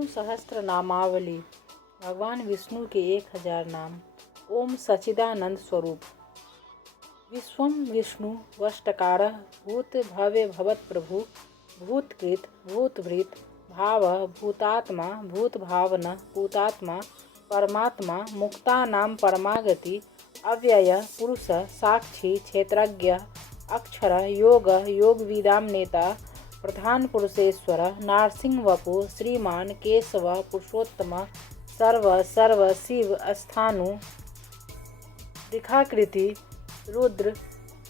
विष्णु सहस्त्र नामावली। भगवान विष्णु के 1000 नाम। ओम सच्चिदानंद स्वरूप। विश्वम विष्णु वष्टकारः भूत भव्य भवत प्रभु भूतकृत भूतभृत भाव भूतात्मा भूत भावन भूतात्मा परमात्मा मुक्तानां परमागति अव्यय पुरुष साक्षी क्षेत्रज्ञ अक्षर योग योगविदां नेता प्रधान पुरुषेश्वर नारसिंह वपु श्रीमान केशव पुरुषोत्तम सर्व शिव स्थानु रेखाकृति रुद्र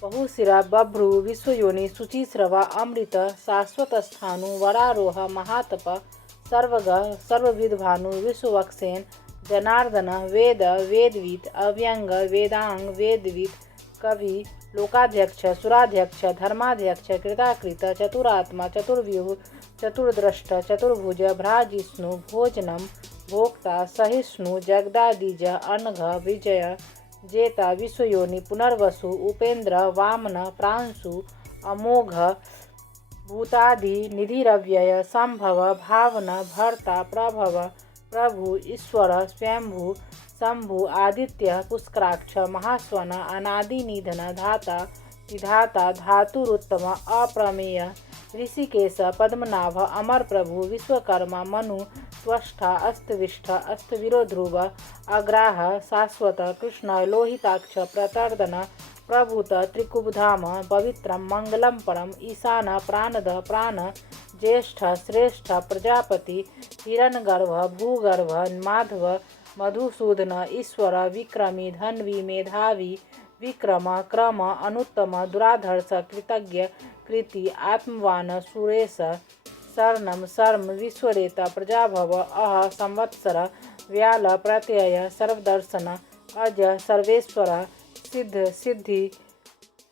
बहुशिरा बभ्रु विश्वयोनि शुचिश्रवा अमृत शाश्वत स्थानु वरारोह महातप सर्वग सर्वविद्भानु विश्ववक्षेन जनार्दन वेद वेदविद अव्यंग वेदांग वेदविद कवि लोकाध्यक्ष सुराध्यक्ष धर्माध्यक्ष कृताकृत चतुरात्मा चतुर्व्यूह चतुर्द्रष्ट चतुर्भुज भ्राजिष्णु भोजनम भोक्ता सहिष्णु जगदादिज अनघ विजय जेता विश्वयोनि पुनर्वसु उपेन्द्र वामन प्रांशु अमोघ भूतादि निधिरव्यय संभव भावना भर्ता प्रभव प्रभु ईश्वर स्वयंभू शंभु आदित्य पुष्कराक्ष महास्वन अनादि निधन धाता विधाता धातुरुत्तम अप्रमेय ऋषिकेश पद्मनाभ अमर प्रभु विश्वकर्मा मनु त्वष्टा अस्तविष्ठ अस्तवीरो ध्रुव अग्राह शाश्वत कृष्ण लोहिताक्ष प्रतर्दन प्रभूत त्रिकुबधाम पवित्रम मंगलम परम ईशान प्राणद प्राण ज्येष्ठ श्रेष्ठ प्रजापति हिरण्यगर्भ भूगर्भ माधव मधुसूदन ईश्वर विक्रमी धन्वी मेधावी विक्रम क्रम अनुत्तम दुराधर्ष कृतज्ञ कृति आत्मवान सुरेश शरणम शर्म विश्वरेता प्रजाभव अह संवत्सर व्याल प्रत्यय सर्वदर्शन अज सर्वेश्वर सिद्ध सिद्धि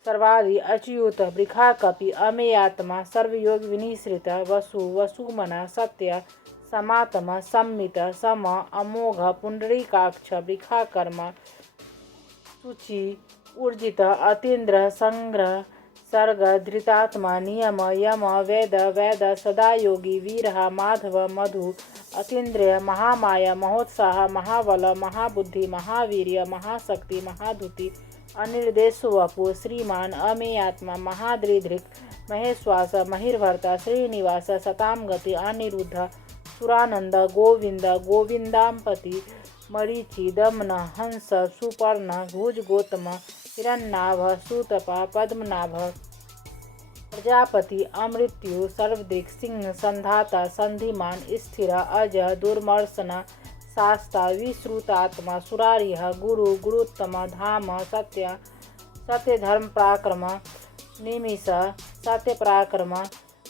सर्वादि अच्युत वृखाकपि अमेयात्मा सर्वयोग विनिश्रित वसु वसुमना सत्य समातम सम्मित सम अमोघ पुंडरीकाक्ष वृखाकर्म शुचि ऊर्जित अतीन्द्र संग्रह सर्ग धृतात्मा नियम यम वेद वेद सदा योगी वीरहा माधव मधु अतीन्द्रिय महामाया महोत्साह महाबल महाबुद्धि महावीर्य महाशक्ति महाधुति अनिर्देश वपु श्रीमान अमेयात्मा महाद्रिधृक् महेश्वास महिर्भर्ता श्रीनिवास सताम गति अनिरुद्ध सुरानंद गोविंद गोविंदांपति मरीचि दमन हंस सुपर्ण भुज गोतम हिरण्नाभ सुतपा पद्मनाभ प्रजापति अमृत्यु सर्वदिक् सिंह संधाता संधिमान स्थिर अज दुर्मर्शन शास्ता विश्रुतात्मा सुरारिह गुरु गुरुत्तम धाम सत्य सत्य धर्म पराक्रम निमिष सत्य पराक्रम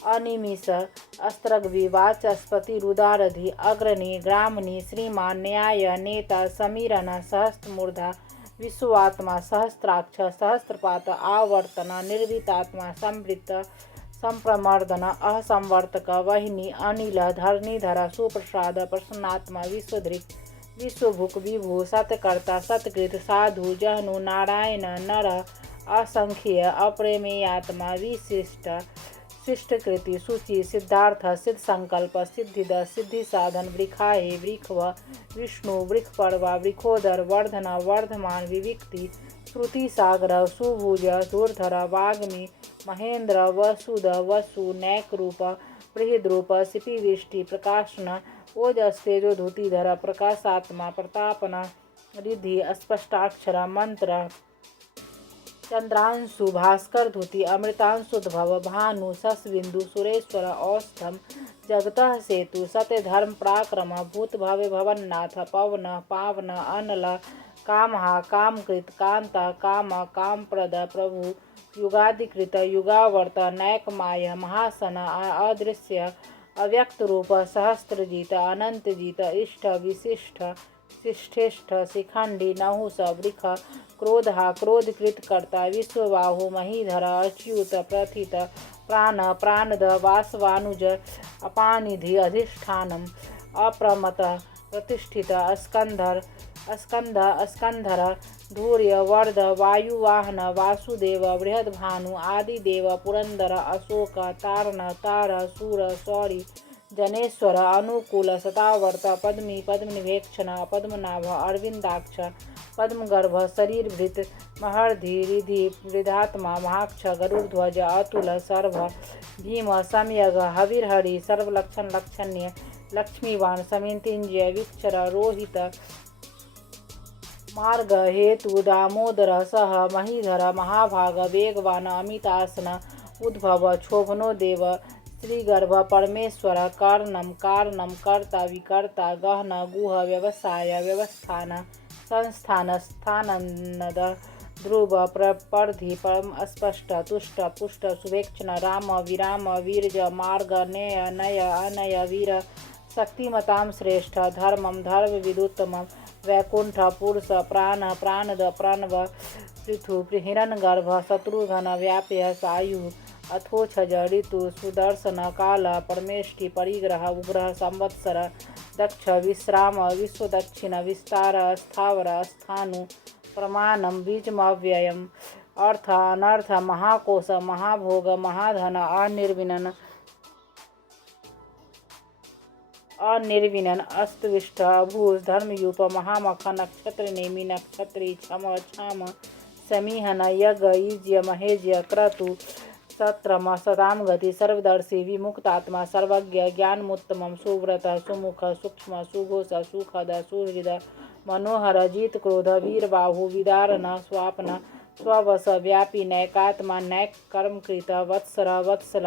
अनिमिष अस्त्रग्वि वाचस्पति रुदारधि अग्रणी ग्रामणी श्रीमान न्याय नेता समीरन सहस्त्रमूर्धा विश्वात्मा सहस्त्राक्ष सहस्त्रपात आवर्तन निर्दितात्मा संवृत्त संप्रमर्दन असंवर्तक वहिनी अनिल धरणीधर सुप्रसाद प्रसन्नात्मा विश्वधृक् विश्वभुक विभु सतकर्ता सत्कृत साधु जहनु नारायण नर असंख्य अप्रेमेयात्मा विशिष्ट शिष्टकृति सूचि सिद्धार्थ सिद्ध संकल्प सिद्धिद सिद्धि साधन वृखाहे वृखव विष्णु वृखपर्वा वृखोदर वर्धन वर्धमान विविक्ति श्रुति सागर सुभुज धूर्धर वाग्मी महेंद्र वसुद वसु नैकरूप बृहद्रूप शिपिविष्टि प्रकाशन ओजस्तेजो धुतिधर प्रकाशात्मा प्रतापन रिद्धि अस्पष्टाक्षर मंत्र चंद्रांशु भास्कर धुति अमृतांशुद्भव भानु सस्बिंदु सुरेश्वर औष्ठम जगतः सेतु सत्य धर्म पराक्रम भूत भव्य भवन्नाथ पवन पावन अनल कामहा कामकृत कांता काम कामप्रद प्रभु युगादिकृत युगावर्त नैकमाय महासन अदृश्य अव्यक्त रूप सहस्त्रजीत अनंतजीत इष्ट विशिष्ट शिष्ठेष्ठ शिखंडी नहुस वृख क्रोधा क्रोधकृत कर्ता विश्वबाहु महीधर अच्युत प्रथित प्राण प्राणद वासवानुज अपानिधि अधिष्ठानम अप्रमत प्रतिष्ठित स्कंधर धूर्य वर्ध वायुवाहन वासुदेव बृहद्भानु आदिदेव पुरंदर अशोक तारण तार सूर शौरी जनेश्वर अनुकूल शतावर्त पद्मी पद्मनिवेक्षण पद्मनाभ अरविंदाक्ष पद्मगर्भ शरीरभृत महर्धि रिधि वृद्धात्मा महाक्ष गरुड़ध्वज अतुल सर्व भीम सम्यग हविर्हरि सर्वलक्षण लक्षण्य लक्ष्मीवान समितिंजय विक्षर रोहित मार्ग हेतु दामोदर सह महीधर महाभाग वेगवान अमितासन उद्भव क्षोभनो देव श्रीगर्भ परमेश्वर कारणम कारणम कर्ता विकर्ता गहन गुह व्यवसाय व्यवस्थान संस्थान स्थानंद ध्रुव प्रपर्धि परम अस्पष्ट तुष्ट पुष्ट सुवेक्षण राम विराम वीरज मार्ग नेय नय अनय वीर शक्तिमतां श्रेष्ठ धर्मम धर्म विदुत्तम वैकुंठ पुरुष प्राण प्राणद प्रणव पृथु हिरण्यगर्भ शत्रुघ्न व्याप्य सायु अथोक्षज ऋतु सुदर्शन काल परमेष्टि परिग्रह उग्रह संवत्सर दक्ष विश्राम विश्वदक्षिण विस्तार स्थावर स्थानु प्रमाणम बीजमव्ययम अर्थ अनर्थ महाकोश महाभोग महाधन अनिर्विनन अनिर्विनन अस्तविष्ट अभूष धर्मयूप महामख नक्षत्र नेमि नक्षत्री क्षम क्षाम समीहन यज्ञ ईज्य महेज्य क्रतु सत्रम सदाम गति सर्वदर्शी विमुक्तात्मा सर्वज्ञ ज्ञानमुत्तमं सुव्रत सुमुख सूक्ष्म सुघोष सुखद सुहृद मनोहर जीत क्रोध वीरबाहु विदारण स्वापन स्ववश व्यापी नैकात्मा नैक कर्मकृत वत्सर वत्सल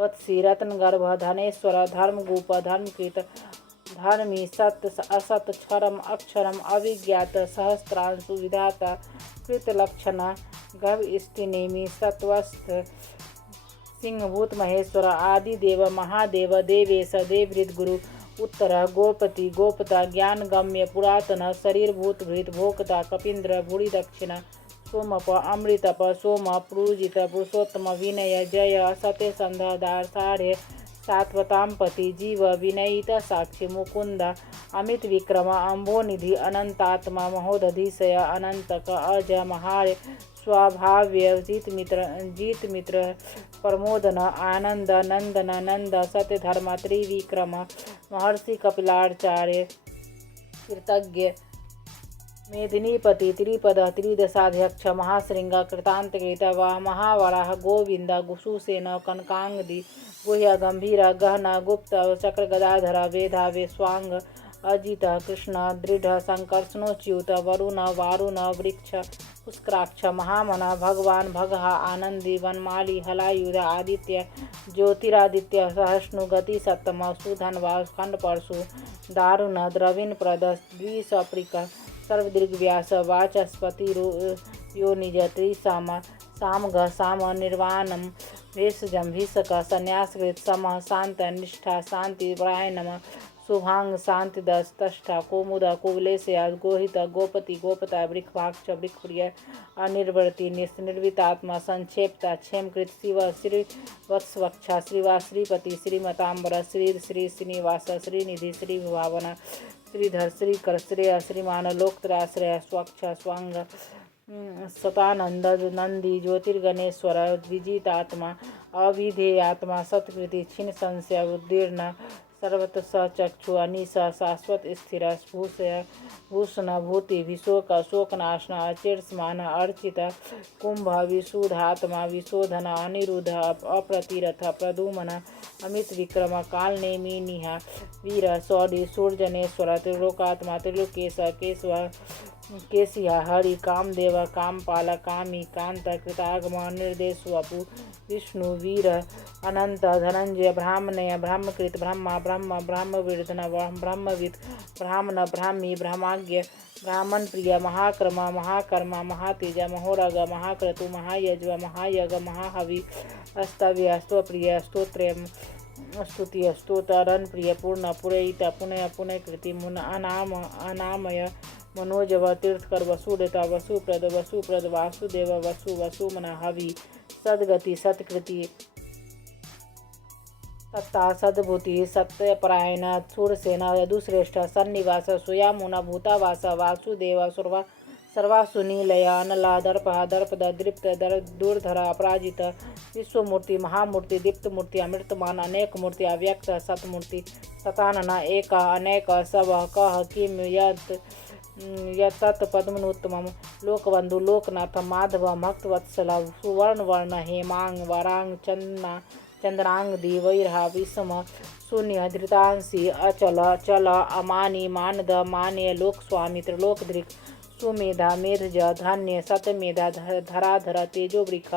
वत्सी रत्नगर्भ धनेश्वर धर्मगोप धर्मकृत धर्मी सत्य असत क्षरम अक्षरम अविज्ञात सहस्त्रांशु विधाता कृतलक्षण गभस्तिनेमि सत्वस्थ सिंहभूत महेश्वर आदिदेव महादेव देवेश देवहृद गुरु उत्तर गोपति गोपता ज्ञानगम्य पुरातन शरीरभूत भृत भोक्ता कपीन्द्र भूरि दक्षिण सोमप अमृतप सोम पूजित पुरुषोत्तम विनय जय सत्य संधार साढ़े सात्वतांपति जीव विनयित साक्षी मुकुंद अमित विक्रम अम्भोनिधि अनंतात्मा महोदधिशय अनंतक अज महार्य स्वाभाव्य जीत मित्र प्रमोदन आनंद नंदन नंद सत्य धर्म त्रिविक्रम महर्षि कपिलाचार्य कृतज्ञ मेदिनीपति त्रिपद त्रिदशाध्यक्ष महाशृंग कृतांतकृत महावराह गोविंद गुसुसेन कनकांगदी गुह्य गंभीर गहन गुप्त चक्र गदाधर वेधा वेश्वांग अजित कृष्ण दृढ़ संकर्षणोच्युत वरुण वारुण वृक्ष पुष्कराक्ष महामन भगवान भगहा आनंदी वनमाली हलायुध आदित्य ज्योतिरादित्य सहिष्णु गति सप्तम सुधनवा खंड परशु दारुण द्रविण प्रद द्विसप्रिक सर्वदीर्घव्यास वाचस्पति योनिज त्रिसाम सामघ साम निर्वाणम भेषजम भीषक संन्यासकृत समः शांत निष्ठा शांति परायणम शुभांग शांतिदस तष्ठा कोमुद कुवलेशया गोहित गोपति गोपता वृक्षभाक्ष वृक्षप्रिय अनिर्वृति निर्वितात्मा संक्षेपता क्षेमकृत शिव श्री वत्सवक्षा श्रीवा श्रीपति श्रीमतांबर श्री श्री श्रीनिवास श्रीनिधि श्री भावना श्रीधर श्रीकर श्रेय श्रीमान लोकत्राश्रय स्वक्ष स्वांग सतानंद नंदी ज्योतिर्गणेश्वर द्विजितात्मा अविधेयात्मा सत्कृति क्षीण संशय उद्दीर्ण सर्वत चक्षु अनिश शाश्वत स्थिर भूषय भूषण भूति विशोक शोकनाशन अचिर्स्मान अर्चित कुंभ विशुद्धात्मा विशोधन अनिरुद्ध अप्रतिरथ प्रदुमन अमित विक्रम कालनेमिनिहा वीर सौरी सूर्यजनेश्वर त्रिलोकात्मा त्रिलोकेश केशव केशिया हरि कामदेव कामपाल कामी कांत कृतागम निर्देशवपु विष्णु वीर अनंत धनंजय ब्राह्मणय ब्रह्मकृत ब्रह्मा ब्रह्म ब्रह्मविर्धन ब्रह्मविद ब्राह्मण ब्राह्मी ब्रह्माज्ञ ब्राह्मण प्रिय महाक्रम महाकर्म महातेज महोरग महाक्रतु महायज्व महायग महाहवि अस्तव्य स्तोप्रिय स्तोत्र स्तुति स्तोतरन प्रिय पूर्ण पुरयित पुनय पुनय कृति मुन अनाम अनामय मनोजव तीर्थकर वसुदेता वसुप्रद वासुदेव वसु वसुमन हवि सद्गति सत्कृति सत्ता सद्भूति सत्यपरायण सूरसेन यदुश्रेष्ठ सन्निवास सुयामुन भूतावास वासुदेव सर्वासु नीलया अनला दर्पः दर्पद दृप्त दूरधरा अपराजित विश्वमूर्ति महामूर्ति दीप्तमूर्ति अमृतमान अनेक मूर्ति अव्यक्त सतमूर्ति सतानना एका अनेक सब कह किम यत् पद्मनोत्तमं लोकबंधु लोकनाथ माधव भक्तवत्सल सुवर्णवर्ण हेमांग वरांग चंद्रांग दिवैरहा विषम शून्य धृतांसी अचल चल अमानी मानद मान्य लोकस्वामी त्रिलोकधृक् सुमेधा मेधज धान्य सतमेधा धराधर तेजोवृख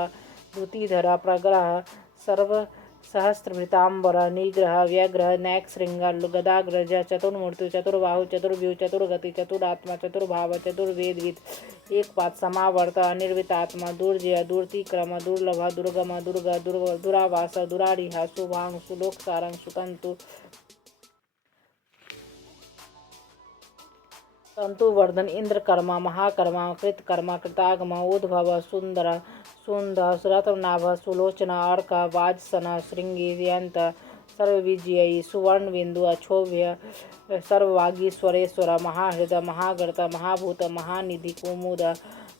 धृतिधर प्रग्रह सर्व सहस्रभृतांबर निग्रह व्यग्रह नैकशृंग गदाग्रज चतुर्मूर्ति चतुर्बाहु चतुर्व्यूह चतुर्गति चतुरात्मा चतुर्भाव चतुर्वेदविद एकपात समावर्त अनिर्वितात्मा दुर्जय दुर्तिक्रम दुर्लभ दुर्गम दुर्ग दुरावास दुरारिहा शुभांग सुलोक सारंग सुतंतु तंतुवर्धन इंद्रकर्मा महाकर्मा कृतकर्मा कृतागम उद्भव सुंदर रत्नाभ सुलोचना अर्क वाजसन श्रृंगियंत सर्वविजयी सुवर्णबिंदु अक्षोभ्य सर्ववागीश्वरेश्वर महाहृद महागर्त महाभूत महानिधि कुमुद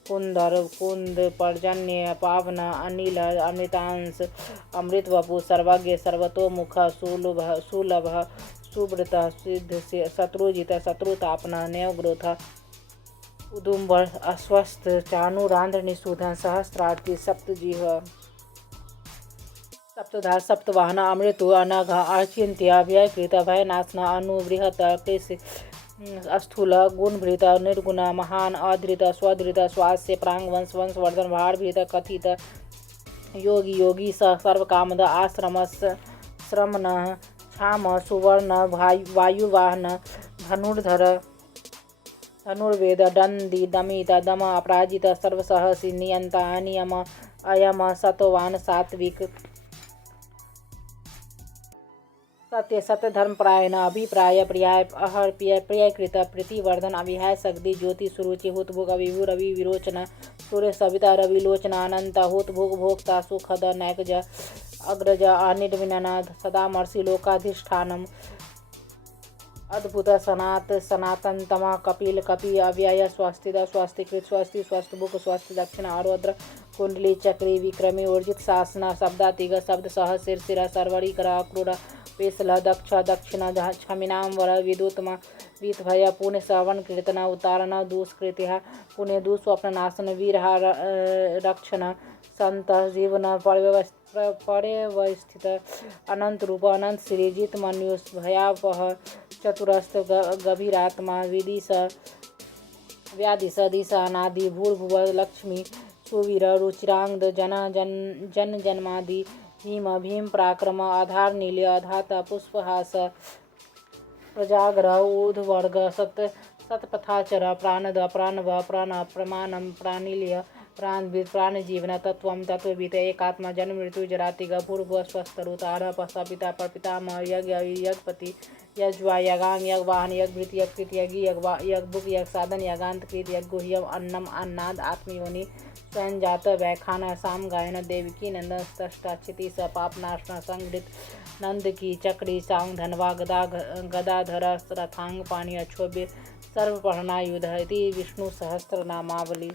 कुंदर कुंद पर्जन्य पावन अनिल अमृतांश अमृतवपु सर्वज्ञ सर्वतोमुख सुलभ सुब्रत सिद्ध शत्रुजित शत्रुतापन न्यवग्रोथ उदुम्बर अस्वस्थ चाणुरांध्र निषूदन सहस्रार्थी सप्तजीव सप्तधा सप्तवाहन अमृतु अनघ अर्चिन्त्य व्ययकृत भयनाशन अनुबृहत कृष स्थूल गुणभृत निर्गुण महान अधृत स्वधृत स्वास्य प्रांग वंशवर्धन भारभृत कथित योगी सर्वकामद आश्रम श्रमण क्षाम सुवर्ण वायुवाहन धनुर्वेद दंदी दमित दम अपराजित सर्वसहसी नियंता नियम अयम सतवान सात्विक सत्य सत्यधर्मपरायण अभिप्राय प्रियाय अहर प्रियकृत प्रीतिवर्धन अभिहाय सगदी ज्योति सुरुचि हुतभुग अभिभू रवि विरोचन सूर्य सविता रविलोचना अनंत हुतभुग भोक्ता सुखद नैकज अग्रज अनिर्विननाद सदामर्षि लोकाधिष्ठानम अद्भुत सनातनतम कपिल कपि अव्यय स्वस्तिद स्वस्तिकृत स्वस्ति स्वस्तभुक स्वस्ति दक्षिण आरुद्र कुंडली चक्री विक्रमी ऊर्जित शासना शब्दातिग शब्द सह शिर सर्वरीकर अक्रूर पेशल दक्ष दक्षिण क्षमिनांवर विदुतम वीतभय पुण्य श्रवण कीर्तन उतारण दुष्कृत्य पुण्य दुस्वप्ननाशन वीरहा रक्षण संत जीवन पर्यवस्थित अनंत रूप अनंत श्री जित मनु भयावह चतुरस्त गभीरात्मा विदिश व्याधिश दिशा अनादि भूर्भुव लक्ष्मी सुवीर रुचिरांग जन जन्मादि भीम पराक्रम आधार नील्य अधाता पुष्पहास प्रजाग्रह ऊर्ध्वर्ग सतपथाचर प्राणद प्राणव प्राण प्रमाणम प्राणिल्य प्राणविद प्राणजीवन तत्वम तत्वविद एकात्मा जन्म मृत्यु जरातिग भूर्भुव स्वस्थरुत आरभ सपिता परपितामह यज्ञ यज्ञपति यज्वा यगांग यज्वाहन यज्ञभृत यज्ञकृत यज्ञभुक यज्ञ साधन यज्ञांतकृत यज्ञुह्यम अन्नम अन्नाद आत्मयोनि स्वयं जात व्याखान साम गायन देवकी नंदन स्तष्टा क्षिति स पापनाशना संगृत नंद की चक्री सांग धनवा गदाधर रथांग पाणी अक्षोभ्य सर्वपहना युध इति विष्णु सहस्त्र नामावली।